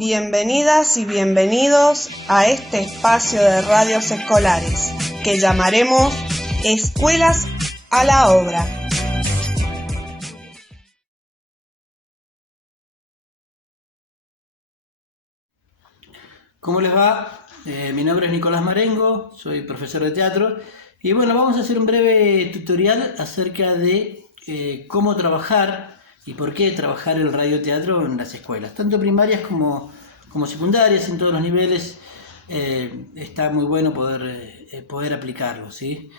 Bienvenidas y bienvenidos a este espacio de radios escolares que llamaremos Escuelas a la Obra. ¿Cómo les va? Mi nombre es Nicolás Marengo, soy profesor de teatro y bueno, vamos a hacer un breve tutorial acerca de cómo trabajar y por qué trabajar el radioteatro en las escuelas, tanto primarias como secundarias, en todos los niveles. Está muy bueno poder aplicarlo, ¿sí?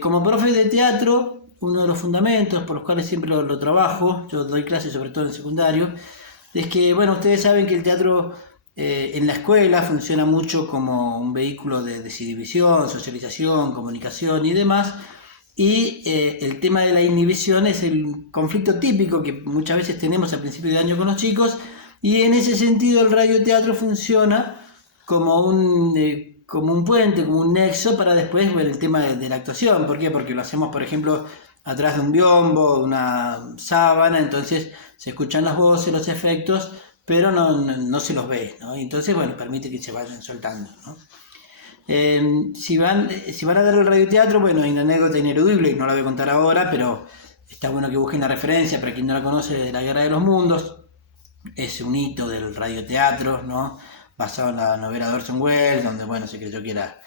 Como profe de teatro, uno de los fundamentos por los cuales siempre lo trabajo, yo doy clases sobre todo en secundario, es que, bueno, ustedes saben que el teatro en la escuela funciona mucho como un vehículo de desinhibición, socialización, comunicación y demás. Y el tema de la inhibición es el conflicto típico que muchas veces tenemos a principio de año con los chicos, y en ese sentido el radioteatro funciona como un puente, como un nexo para después ver el tema de la actuación. ¿Por qué? Porque lo hacemos, por ejemplo, atrás de un biombo, una sábana, entonces se escuchan las voces, los efectos, pero no se los ve, ¿no? Entonces, bueno, permite que se vayan soltando, ¿no? Si van a dar el radioteatro, bueno, hay una anécdota ineludible, no la voy a contar ahora, pero está bueno que busquen la referencia, para quien no la conoce, de la Guerra de los Mundos. Es un hito del radioteatro, ¿no? Basado en la novela de Orson Welles, donde, bueno, se creyó que era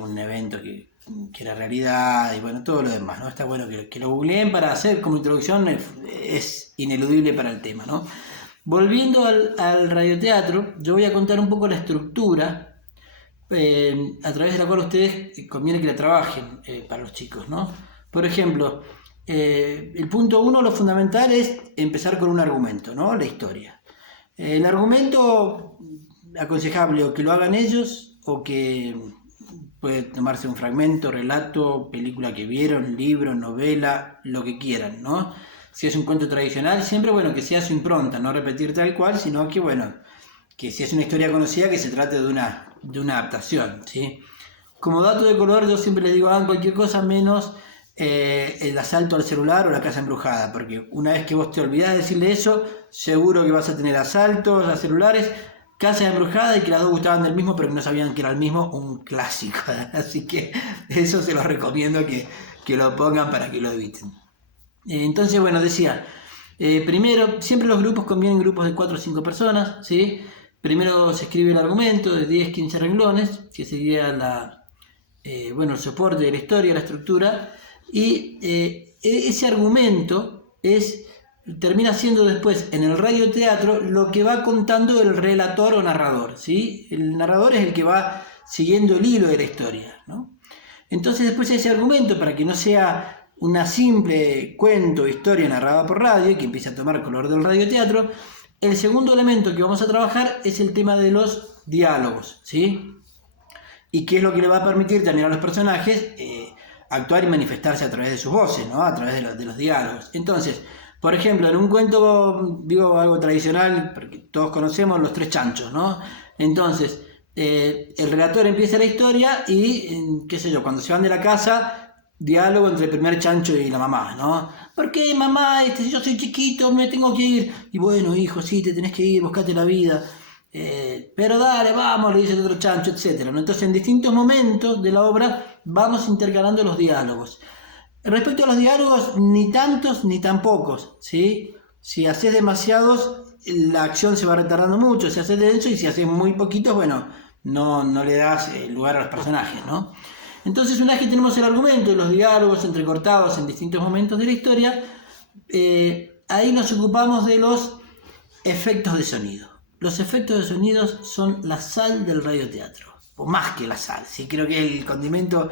un evento que era realidad, y bueno, todo lo demás, ¿no? Está bueno que lo googleen para hacer como introducción, es ineludible para el tema, ¿no? Volviendo al radioteatro, yo voy a contar un poco la estructura a través de la cual ustedes conviene que la trabajen para los chicos, ¿no? Por ejemplo, el punto 1, lo fundamental es empezar con un argumento, ¿no? La historia. El argumento, aconsejable o que lo hagan ellos, o que puede tomarse un fragmento, relato, película que vieron, libro, novela, lo que quieran, ¿no? Si es un cuento tradicional, siempre, bueno, que sea su impronta, no repetir tal cual, sino que, bueno, que si es una historia conocida, que se trate de una adaptación, ¿sí? Como dato de color, yo siempre les digo, hagan cualquier cosa menos el asalto al celular o la casa embrujada, porque una vez que vos te olvidás de decirle eso, seguro que vas a tener asaltos a celulares, casa embrujada, y que las dos gustaban del mismo, pero que no sabían que era el mismo, un clásico. Así que eso se los recomiendo que lo pongan para que lo eviten. Entonces, bueno, decía, primero, siempre los grupos convienen grupos de 4 o 5 personas, ¿sí? Primero se escribe el argumento de 10, 15 renglones, que sería el soporte de la historia, la estructura, y ese argumento termina siendo después en el radioteatro lo que va contando el relator o narrador, ¿sí? El narrador es el que va siguiendo el hilo de la historia, ¿no? Entonces, después ese argumento, para que no sea una simple cuento o historia narrada por radio y que empiece a tomar color del radioteatro, el segundo elemento que vamos a trabajar es el tema de los diálogos, ¿sí? Y qué es lo que le va a permitir también a los personajes actuar y manifestarse a través de sus voces, ¿no? A través de los diálogos. Entonces, por ejemplo, en un cuento, digo algo tradicional, porque todos conocemos Los Tres Chanchos, ¿no? Entonces, el relator empieza la historia y, qué sé yo, cuando se van de la casa, diálogo entre el primer chancho y la mamá, ¿no? ¿Por qué, mamá? Si yo soy chiquito, me tengo que ir. Y bueno, hijo, sí, te tenés que ir, buscate la vida. Pero dale, vamos, le dice el otro chancho, etc., ¿no? Entonces, en distintos momentos de la obra vamos intercalando los diálogos. Respecto a los diálogos, ni tantos ni tan pocos, ¿sí? Si haces demasiados, la acción se va retardando mucho. Si haces denso, y si haces muy poquitos, bueno, no le das lugar a los personajes, ¿no? Entonces, una vez que tenemos el argumento y los diálogos entrecortados en distintos momentos de la historia, ahí nos ocupamos de los efectos de sonido. Los efectos de sonido son la sal del radioteatro, o más que la sal, sí, creo que el condimento,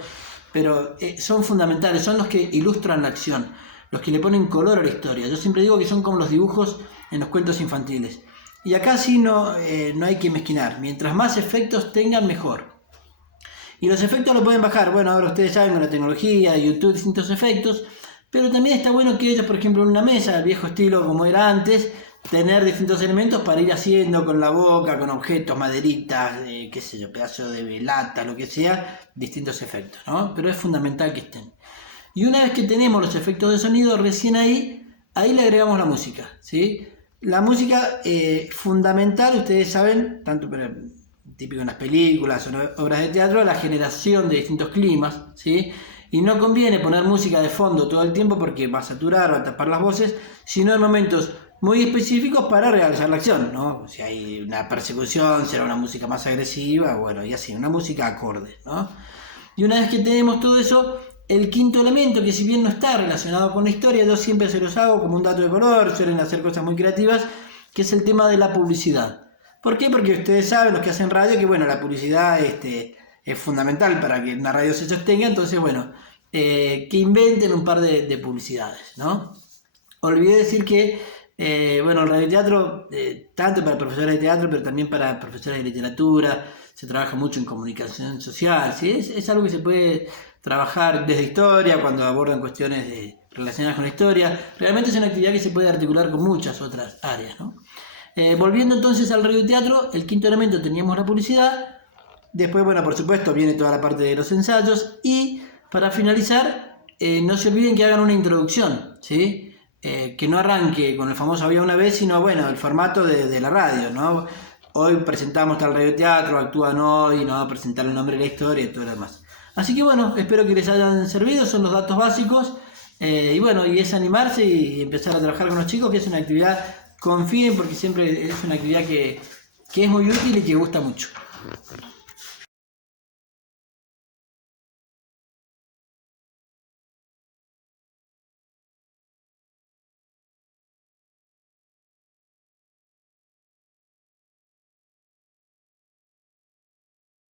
pero son fundamentales, son los que ilustran la acción, los que le ponen color a la historia. Yo siempre digo que son como los dibujos en los cuentos infantiles. Y acá sí no hay que mezquinar, mientras más efectos tengan, mejor. Y los efectos lo pueden bajar, bueno, ahora ustedes saben, con la tecnología, YouTube, distintos efectos, pero también está bueno que ellos, por ejemplo, en una mesa, al viejo estilo como era antes, tener distintos elementos para ir haciendo con la boca, con objetos, maderitas, qué sé yo, pedazos de lata, lo que sea, distintos efectos, ¿no? Pero es fundamental que estén. Y una vez que tenemos los efectos de sonido, recién ahí le agregamos la música, ¿sí? La música fundamental, ustedes saben, tanto típico en las películas o obras de teatro, la generación de distintos climas, ¿sí? Y no conviene poner música de fondo todo el tiempo porque va a saturar, va a tapar las voces, sino en momentos muy específicos para realizar la acción, ¿no? Si hay una persecución, será una música más agresiva, bueno, y así, una música acorde, ¿no? Y una vez que tenemos todo eso, el quinto elemento, que si bien no está relacionado con la historia, yo siempre se los hago como un dato de color, suelen hacer cosas muy creativas, que es el tema de la publicidad. ¿Por qué? Porque ustedes saben, los que hacen radio, que bueno, la publicidad es fundamental para que una radio se sostenga, entonces bueno, que inventen un par de publicidades, ¿no? Olvidé decir que, bueno, el radioteatro, tanto para profesores de teatro, pero también para profesores de literatura, se trabaja mucho en comunicación social, ¿sí? Es algo que se puede trabajar desde historia, cuando abordan cuestiones relacionadas con la historia. Realmente es una actividad que se puede articular con muchas otras áreas, ¿no? Volviendo entonces al radioteatro, el quinto elemento teníamos la publicidad, después, bueno, por supuesto, viene toda la parte de los ensayos, y para finalizar, no se olviden que hagan una introducción, ¿sí? Que no arranque con el famoso había una vez, sino, bueno, el formato de la radio, ¿no? Hoy presentamos tal radioteatro, actúan hoy, ¿no? Presentar el nombre de la historia y todo lo demás. Así que bueno, espero que les hayan servido, son los datos básicos, y bueno, y es animarse y empezar a trabajar con los chicos, que es una actividad, confíen, porque siempre es una actividad que es muy útil y que gusta mucho.